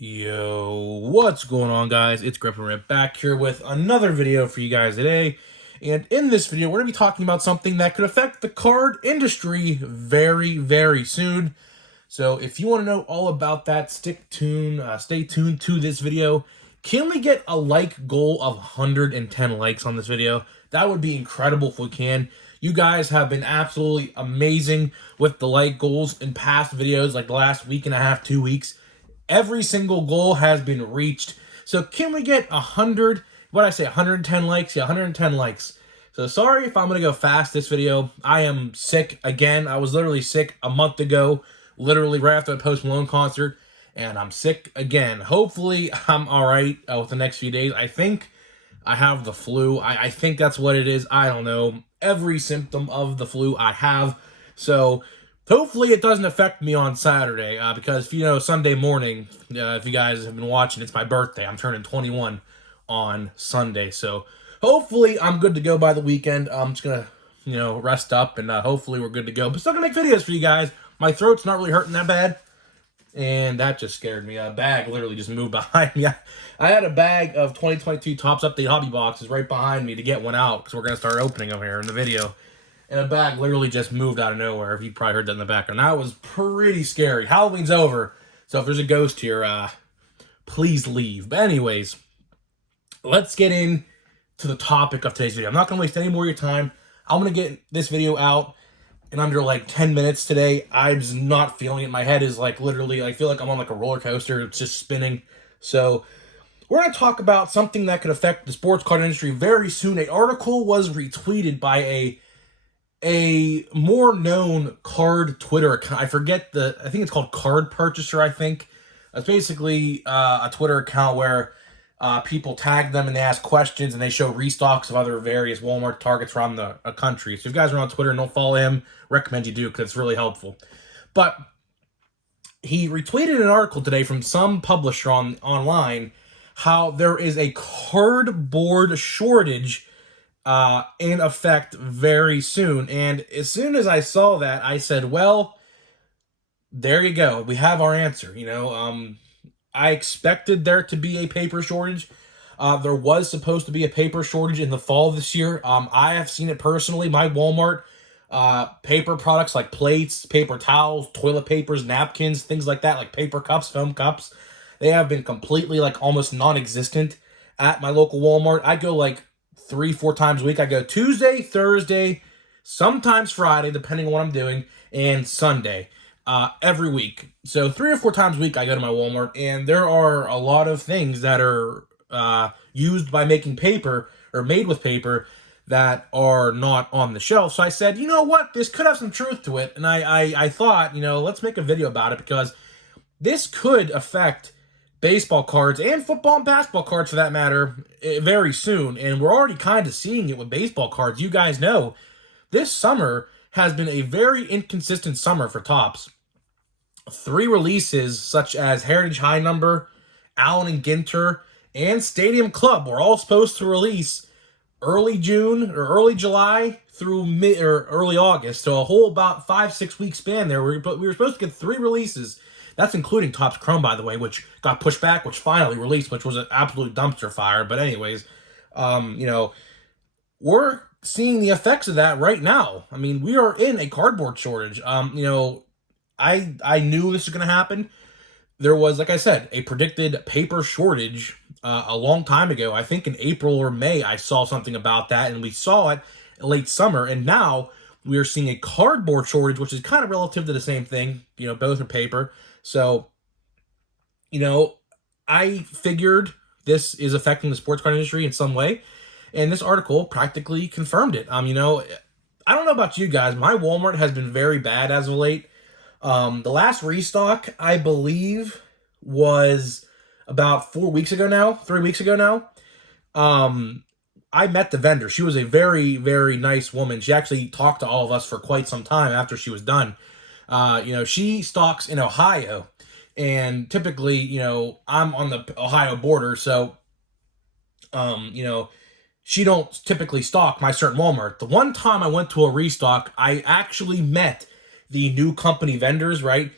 Yo, what's going on, guys? It's Griffin Rip back here with another video for you guys today. And in this video, we're going to be talking about something that could affect the card industry very, very soon. So if you want to know all about that, stay tuned to this video. Can we get a like goal of 110 likes on this video? That would be incredible if we can. You guys have been absolutely amazing with the like goals in past videos, like the last week and a half, 2 weeks. Every single goal has been reached. So can we get 100, what did I say, 110 likes? Yeah, 110 likes. So sorry if I'm going to go fast this video. I am sick again. I was literally sick a month ago, literally right after the Post Malone concert, and I'm sick again. Hopefully I'm all right with the next few days. I think I have the flu. I think that's what it is. I don't know. Every symptom of the flu I have. So hopefully it doesn't affect me on Saturday, because, Sunday morning, if you guys have been watching, it's my birthday. I'm turning 21 on Sunday. So hopefully I'm good to go by the weekend. I'm just going to, rest up, and hopefully we're good to go. But still going to make videos for you guys. My throat's not really hurting that bad. And that just scared me. A bag literally just moved behind me. I had a bag of 2022 Topps Update hobby boxes right behind me to get one out, because we're going to start opening them here in the video. And a bag literally just moved out of nowhere. If you probably heard that in the background. That was pretty scary. Halloween's over, so if there's a ghost here, please leave. But anyways, let's get into the topic of today's video. I'm not going to waste any more of your time. I'm going to get this video out in under like 10 minutes today. I'm just not feeling it. My head is like literally, I feel like I'm on like a roller coaster. It's just spinning. So we're going to talk about something that could affect the sports card industry very soon. An article was retweeted by a more known card Twitter account. I think it's called Card Purchaser, I think. It's basically a Twitter account where people tag them and they ask questions and they show restocks of other various Walmart Targets around the country. So if you guys are on Twitter and don't follow him, recommend you do, because it's really helpful. But he retweeted an article today from some publisher online how there is a cardboard shortage in effect very soon. And as soon as I saw that, I said, well, there you go. We have our answer. I expected there to be a paper shortage. There was supposed to be a paper shortage in the fall of this year. I have seen it personally. My Walmart paper products like plates, paper towels, toilet papers, napkins, things like that, like paper cups, foam cups, they have been completely like almost non-existent at my local Walmart. I go like 3-4 times a week. I go Tuesday, Thursday, sometimes Friday, depending on what I'm doing, and Sunday. Every week. So 3 or 4 times a week I go to my Walmart, and there are a lot of things that are used by making paper or made with paper that are not on the shelf. So I said, you know what? This could have some truth to it. And I thought, let's make a video about it, because this could affect baseball cards and football and basketball cards for that matter very soon. And we're already kind of seeing it with baseball cards. You guys know this summer has been a very inconsistent summer for Topps. 3 releases such as Heritage High Number, Allen and Ginter, and Stadium Club were all supposed to release early June or early July through mid or early August. So a whole about 5-6 week span there. We were supposed to get 3 releases. That's including Topps Chrome, by the way, which got pushed back, which finally released, which was an absolute dumpster fire. But anyways, we're seeing the effects of that right now. I mean, we are in a cardboard shortage. I knew this was going to happen. There was, like I said, a predicted paper shortage a long time ago. I think in April or May, I saw something about that, and we saw it late summer. And now we are seeing a cardboard shortage, which is kind of relative to the same thing. Both are paper. So, I figured this is affecting the sports card industry in some way. And this article practically confirmed it. I don't know about you guys. My Walmart has been very bad as of late. The last restock, I believe, was about 4 weeks ago now, 3 weeks ago now. I met the vendor. She was a very, very nice woman. She actually talked to all of us for quite some time after she was done. She stocks in Ohio, and typically, I'm on the Ohio border, so, she don't typically stock my certain Walmart. The one time I went to a restock, I actually met the new company vendors, right?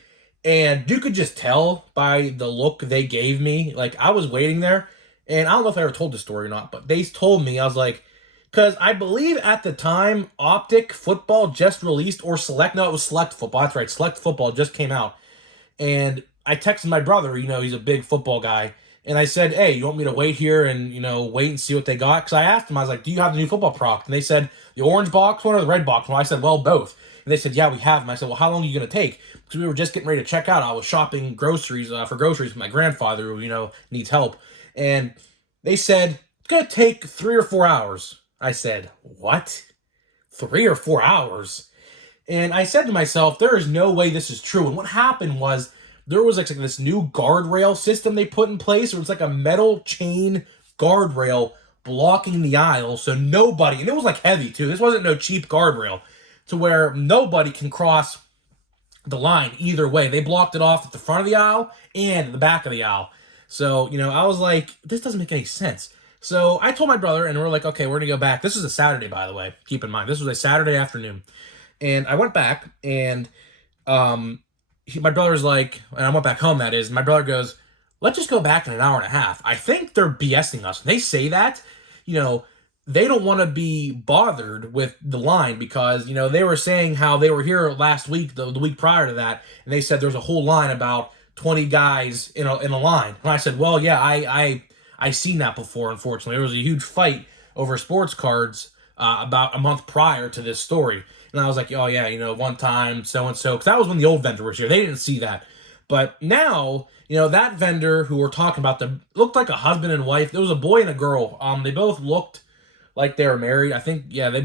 And you could just tell by the look they gave me. Like, I was waiting there, and I don't know if I ever told this story or not, but they told me, I was like, because I believe at the time, Optic Football just released, or Select, no, it was Select Football. That's right, Select Football just came out. And I texted my brother, he's a big football guy. And I said, hey, you want me to wait here and, wait and see what they got? Because I asked them, I was like, do you have the new football product? And they said, the orange box one or the red box one? I said, well, both. And they said, yeah, we have them. I said, well, how long are you going to take? Because we were just getting ready to check out. I was shopping groceries for groceries with my grandfather who, needs help. And they said, it's going to take 3 or 4 hours. I said, what? 3 or 4 hours? And I said to myself, there is no way this is true. And what happened was there was like this new guardrail system they put in place. It was like a metal chain guardrail blocking the aisle. So nobody, and it was like heavy too. This wasn't no cheap guardrail to where nobody can cross the line either way. They blocked it off at the front of the aisle and the back of the aisle. So, I was like, this doesn't make any sense. So I told my brother, and we're like, okay, we're going to go back. This was a Saturday, by the way. Keep in mind, this was a Saturday afternoon. And I went back, and my brother's like, and I went back home, that is, and my brother goes, let's just go back in an hour and a half. I think they're BSing us. They say that, they don't want to be bothered with the line because, they were saying how they were here last week, the week prior to that, and they said there's a whole line about 20 guys in a line. And I said, well, yeah, I seen that before, unfortunately. There was a huge fight over sports cards about a month prior to this story. And I was like, oh, yeah, one time, so-and-so. Because that was when the old vendor was here. They didn't see that. But now, that vendor who we're talking about, looked like a husband and wife. There was a boy and a girl. They both looked like they were married. I think, yeah, the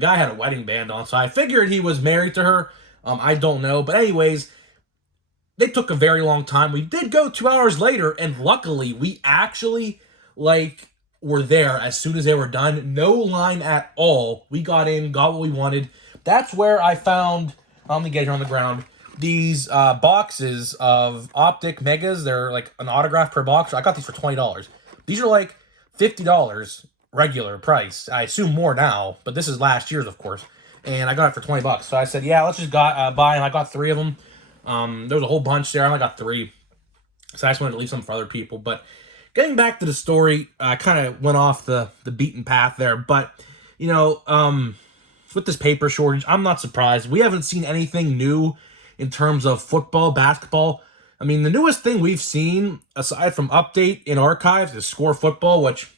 guy had a wedding band on. So I figured he was married to her. I don't know. But anyways, they took a very long time. We did go 2 hours later. And luckily, we actually, were there as soon as they were done. No line at all. We got in, got what we wanted. That's where I found, let me get here on the ground, these boxes of Optic Megas. They're like an autograph per box. I got these for $20. These are like $50 regular price. I assume more now, but this is last year's, of course. And I got it for $20. So I said, yeah, let's just buy them. I got 3 of them. There was a whole bunch there. I only got 3. So I just wanted to leave some for other people. But getting back to the story, I kind of went off the beaten path there. But, with this paper shortage, I'm not surprised. We haven't seen anything new in terms of football, basketball. I mean, the newest thing we've seen, aside from Update in Archives, is Score Football, which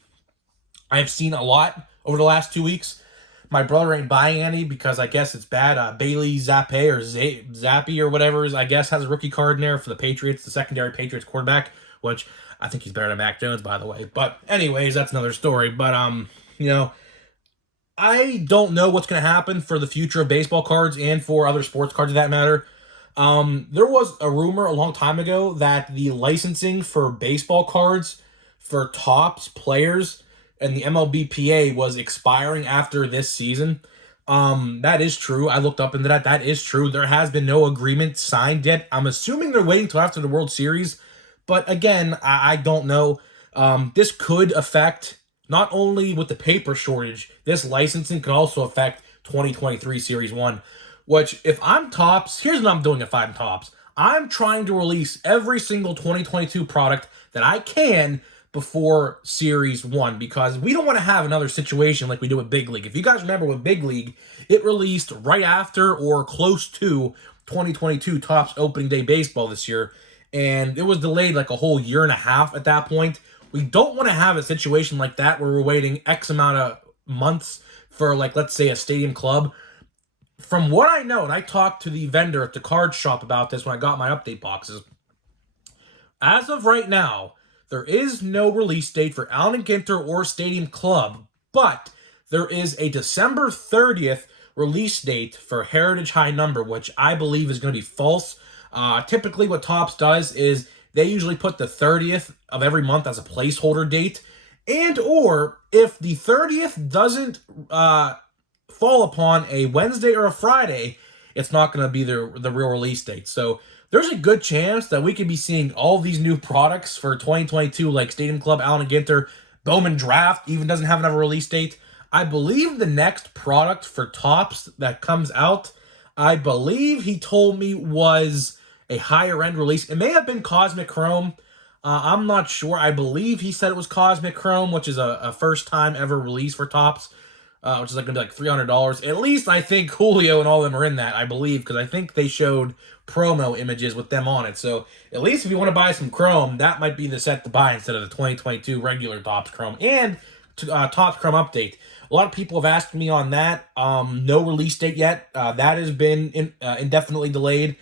I've seen a lot over the last 2 weeks. My brother ain't buying any because I guess it's bad. Bailey Zappi or Zappi or whatever, I guess, has a rookie card in there for the Patriots, the secondary Patriots quarterback, which I think he's better than Mac Jones, by the way. But anyways, that's another story. But, I don't know what's going to happen for the future of baseball cards and for other sports cards, for that matter. There was a rumor a long time ago that the licensing for baseball cards for Topps players and the MLBPA was expiring after this season. That is true. I looked up into that. That is true. There has been no agreement signed yet. I'm assuming they're waiting till after the World Series. But again, I don't know. This could affect, not only with the paper shortage, this licensing could also affect 2023 Series 1. Which, if I'm Topps, here's what I'm doing if I'm Topps. I'm trying to release every single 2022 product that I can before Series 1, because we don't want to have another situation like we do with Big League. If you guys remember with Big League, it released right after or close to 2022 Topps Opening Day Baseball this year, and it was delayed like a whole year and a half at that point. We don't want to have a situation like that where we're waiting X amount of months for, like, let's say a Stadium Club. From what I know, and I talked to the vendor at the card shop about this when I got my update boxes, as of right now, there is no release date for Allen & Ginter or Stadium Club, but there is a December 30th release date for Heritage High Number, which I believe is going to be false. Typically what Topps does is they usually put the 30th of every month as a placeholder date, and or if the 30th doesn't fall upon a Wednesday or a Friday, it's not going to be the real release date. So there's a good chance that we could be seeing all these new products for 2022, like Stadium Club, Allen & Ginter, Bowman Draft even doesn't have another release date. I believe the next product for Topps that comes out, I believe he told me was a higher end release. It may have been Cosmic Chrome. I'm not sure. I believe he said it was Cosmic Chrome, which is a first time ever release for Topps, which is like gonna be like $300. At least I think Julio and all of them are in that, I believe, because I think they showed promo images with them on it. So at least if you want to buy some Chrome, that might be the set to buy instead of the 2022 regular Topps Chrome and Topps Chrome update. A lot of people have asked me on that. No release date yet. That has been indefinitely delayed.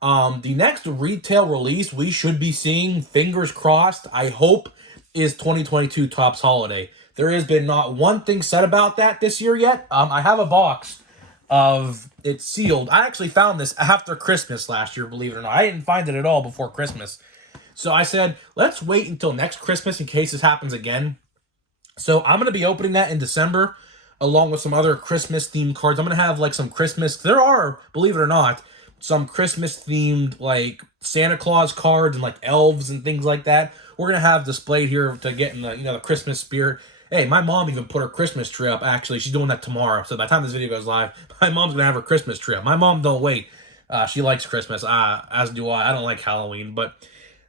The next retail release we should be seeing, fingers crossed, I hope, is 2022 Topps Holiday. There has been not one thing said about that this year yet. I have a box of it sealed. I actually found this after Christmas last year, believe it or not. I didn't find it at all before Christmas. So I said, let's wait until next Christmas in case this happens again. So I'm going to be opening that in December along with some other Christmas-themed cards. I'm going to have like some Christmas. There are, believe it or not, some Christmas-themed like Santa Claus cards and like elves and things like that. We're going to have displayed here to get in the, the Christmas spirit. Hey, my mom even put her Christmas tree up. Actually, she's doing that tomorrow. So by the time this video goes live, my mom's going to have her Christmas tree up. My mom don't wait. She likes Christmas, as do I. I don't like Halloween, but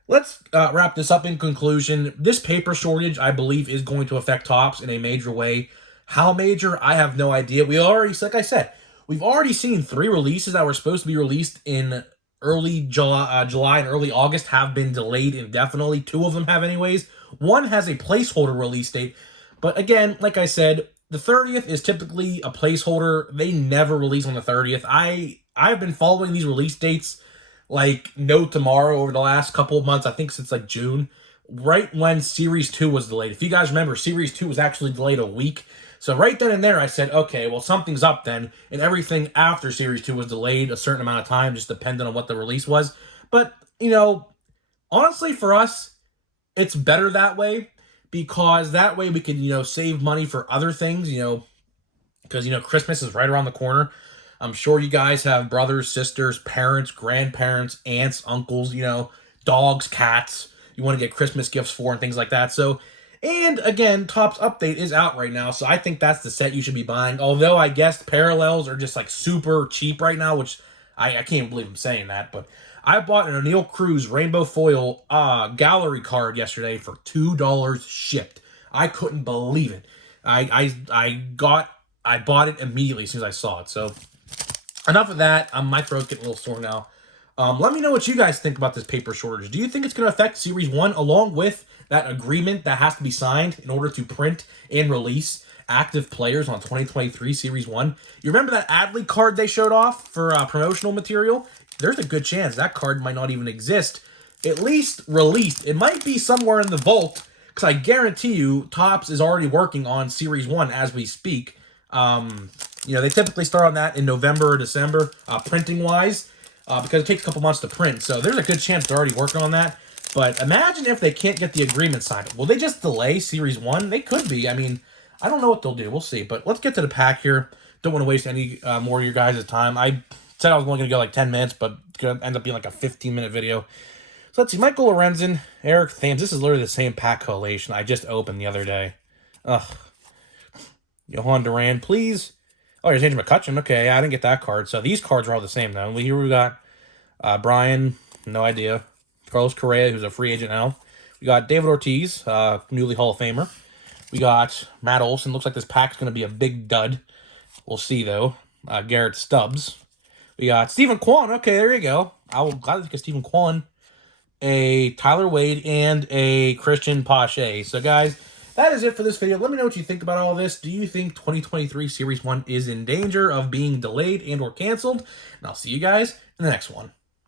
let's wrap this up in conclusion. This paper shortage, I believe, is going to affect Topps in a major way. How major? I have no idea. We already, like I said, we've already seen 3 releases that were supposed to be released in early July and early August have been delayed indefinitely. 2 of them have anyways. One has a placeholder release date. But again, like I said, the 30th is typically a placeholder. They never release on the 30th. I've been following these release dates like no tomorrow over the last couple of months. I think since like June, right when Series 2 was delayed. If you guys remember, Series 2 was actually delayed a week. So right then and there, I said, okay, well, something's up then. And everything after Series 2 was delayed a certain amount of time, just depending on what the release was. But, honestly, for us, it's better that way because that way we can, save money for other things, because, Christmas is right around the corner. I'm sure you guys have brothers, sisters, parents, grandparents, aunts, uncles, dogs, cats you want to get Christmas gifts for and things like that. So, and again, Topps Update is out right now, so I think that's the set you should be buying. Although I guess parallels are just like super cheap right now, which I can't believe I'm saying that, but I bought an O'Neal Cruz Rainbow Foil gallery card yesterday for $2 shipped. I couldn't believe it. I bought it immediately as soon as I saw it. So enough of that. My throat's getting a little sore now. Let me know what you guys think about this paper shortage. Do you think it's going to affect Series 1 along with that agreement that has to be signed in order to print and release active players on 2023 Series 1? You remember that Adley card they showed off for promotional material? There's a good chance that card might not even exist, at least released. It might be somewhere in the vault, because I guarantee you Topps is already working on Series 1 as we speak. They typically start on that in November or December, printing-wise, because it takes a couple months to print. So there's a good chance they're already working on that. But imagine if they can't get the agreement signed. Will they just delay Series 1? They could be. I mean, I don't know what they'll do. We'll see. But let's get to the pack here. Don't want to waste any more of your guys' time. I said I was only going to go like 10 minutes, but it's going to end up being like a 15-minute video. So let's see. Michael Lorenzen, Eric Thames. This is literally the same pack collation I just opened the other day. Ugh. Johan Duran, please. Oh, here's Andrew McCutcheon. Okay, I didn't get that card. So these cards are all the same, though. Here we got Brian, no idea. Carlos Correa, who's a free agent now. We got David Ortiz, newly Hall of Famer. We got Matt Olson. Looks like this pack's going to be a big dud. We'll see, though. Garrett Stubbs. We got Stephen Kwan. Okay, there you go. I will gladly think of Stephen Kwan. A Tyler Wade and a Christian Pache. So, guys, that is it for this video. Let me know what you think about all this. Do you think 2023 Series 1 is in danger of being delayed and or canceled? And I'll see you guys in the next one.